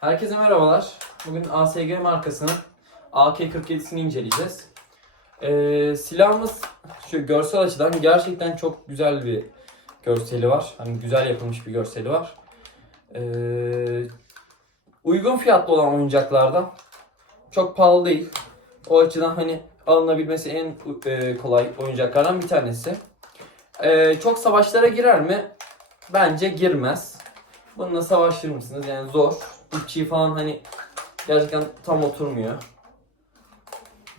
Herkese merhabalar. Bugün ASG markasının AK-47'sini inceleyeceğiz. Silahımız şu görsel açıdan gerçekten çok güzel bir görseli var. Hani güzel yapılmış bir görseli var. Uygun fiyatlı olan oyuncaklardan, çok pahalı değil. O açıdan hani alınabilmesi en kolay oyuncaklardan bir tanesi. Çok savaşlara girer mi? Bence girmez. Bununla savaşır mısınız? Yani zor. Dipçiği falan hani gerçekten tam oturmuyor.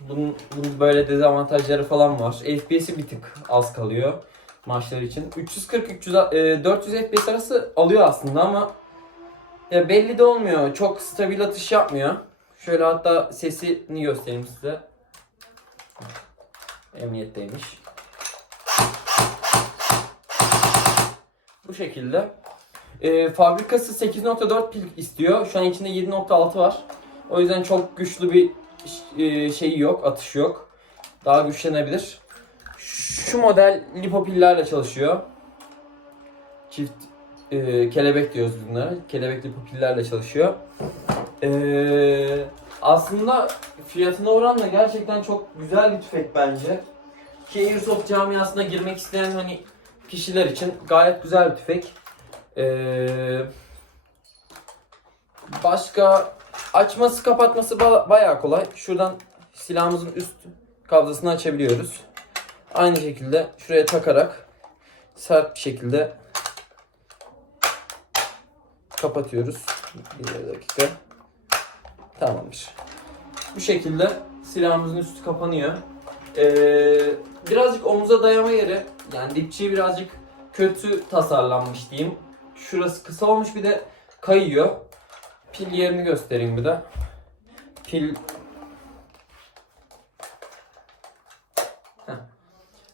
Bunun böyle dezavantajları falan var. FPS'i bir tık az kalıyor maçlar için. 400 FPS arası alıyor aslında ama ya belli de olmuyor. Çok stabil atış yapmıyor. Şöyle hatta sesini göstereyim size. Emniyetteymiş. Bu şekilde. Fabrikası 8.4 pil istiyor. Şu an içinde 7.6 var. O yüzden çok güçlü bir şeyi yok, atışı yok. Daha güçlenebilir. Şu model lipo pillerle çalışıyor. Çift kelebek diyoruz bunlara. Kelebek lipo pillerle çalışıyor. Aslında fiyatına oranla gerçekten çok güzel bir tüfek bence. Ki Airsoft camiasına girmek isteyen hani kişiler için gayet güzel bir tüfek. Başka açması kapatması bayağı kolay. Şuradan silahımızın üst kabzasını açabiliyoruz. Aynı şekilde şuraya takarak sert bir şekilde kapatıyoruz. Bir dakika. Tamamdır. Bu şekilde silahımızın üstü kapanıyor. Birazcık omuza dayama yeri, yani dipçiği birazcık kötü tasarlanmış diyeyim. Şurası kısa olmuş, bir de kayıyor. Pil yerini göstereyim bir de. Pil.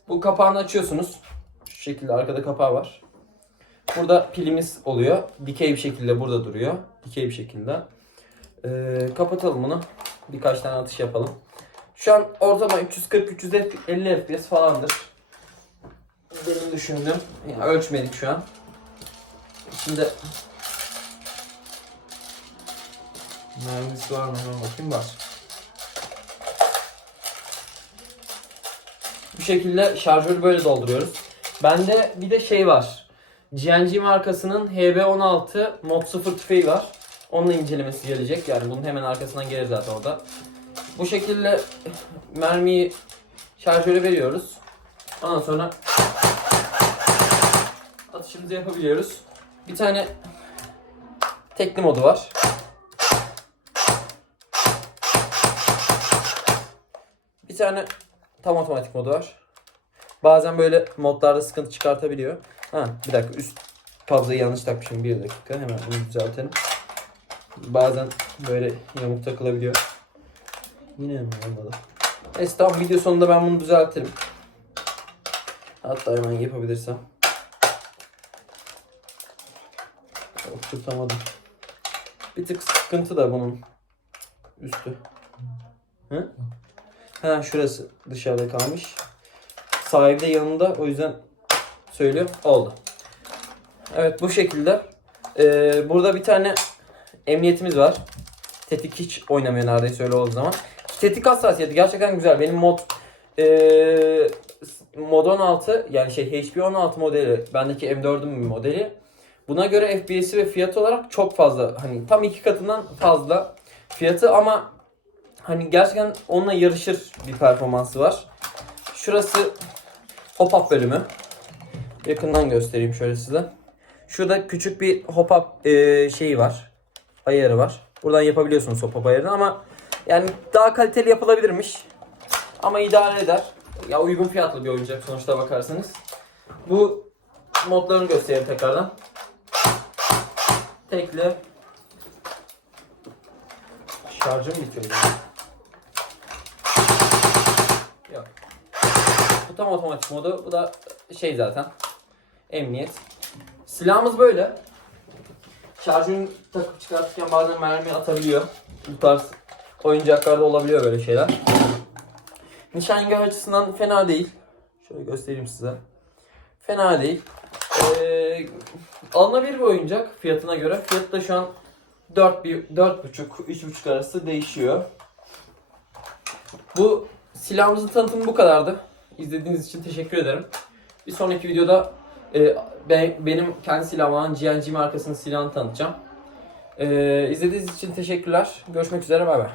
Bu kapağını açıyorsunuz. Şu şekilde arkada kapağı var. Burada pilimiz oluyor. Dikey bir şekilde burada duruyor. Dikey bir şekilde. Kapatalım bunu. Birkaç tane atış yapalım. Şu an ortalama 340-350 FPS falandır. Benim düşündüğüm. Yani ölçmedik şu an. Şimdi mermisi var mı? Bakayım, var. Bu şekilde şarjörü böyle dolduruyoruz. Bende bir de şey var. GNG markasının HB16 Mod 0 tüfeği var. Onunla incelemesi gelecek. Yani bunun hemen arkasından gelir zaten o da. Bu şekilde mermiyi şarjöre veriyoruz. Ondan sonra atışımızı yapabiliyoruz. Bir tane tekli modu var. Bir tane tam otomatik modu var. Bazen böyle modlarda sıkıntı çıkartabiliyor. Bir dakika, üst kabzayı yanlış takmışım. Bir dakika, hemen bunu düzeltelim. Bazen böyle yamuk takılabiliyor. Yine mi olmadı? Neyse, tamam, video sonunda ben bunu düzeltirim. Hatta hemen yapabilirsem. Oturtamadım. Bir tık sıkıntı da bunun üstü. Şurası dışarıda kalmış. Sahibi de yanında, o yüzden söylüyorum. Oldu. Evet, bu şekilde. Burada bir tane emniyetimiz var. Tetik hiç oynamıyor neredeyse öyle olduğu zaman. Tetik hassasiyeti gerçekten güzel. Benim mod 16, yani HP 16 modeli, bendeki M4'ün bir modeli. Buna göre FPS'i ve fiyatı olarak çok fazla, hani tam 2 katından fazla fiyatı, ama hani gerçekten onunla yarışır bir performansı var. Şurası hop-up bölümü. Yakından göstereyim şöyle size. Şurada küçük bir hop-up şeyi var. Ayarı var. Buradan yapabiliyorsunuz hop-up ayarını, ama yani daha kaliteli yapılabilirmiş. Ama idare eder. Ya uygun fiyatlı bir oyuncak sonuçta bakarsanız. Bu modlarını göstereyim tekrardan. Tekli. Şarjım bitiyor. Yok. Bu tam otomatik modu. Bu da şey zaten. Emniyet. Silahımız böyle. Şarjını takıp çıkartırken bazen mermi atabiliyor. Bu tarz oyuncaklarda olabiliyor böyle şeyler. Nişangah açısından fena değil. Şöyle göstereyim size. Fena değil. Alınabilir bir oyuncak fiyatına göre. Fiyatı da şu an 4,5-3,5 arası değişiyor. Bu silahımızın tanıtımı bu kadardı. İzlediğiniz için teşekkür ederim. Bir sonraki videoda benim kendi silahım olan GNG markasının silahını tanıtacağım. İzlediğiniz için teşekkürler. Görüşmek üzere, bay bay.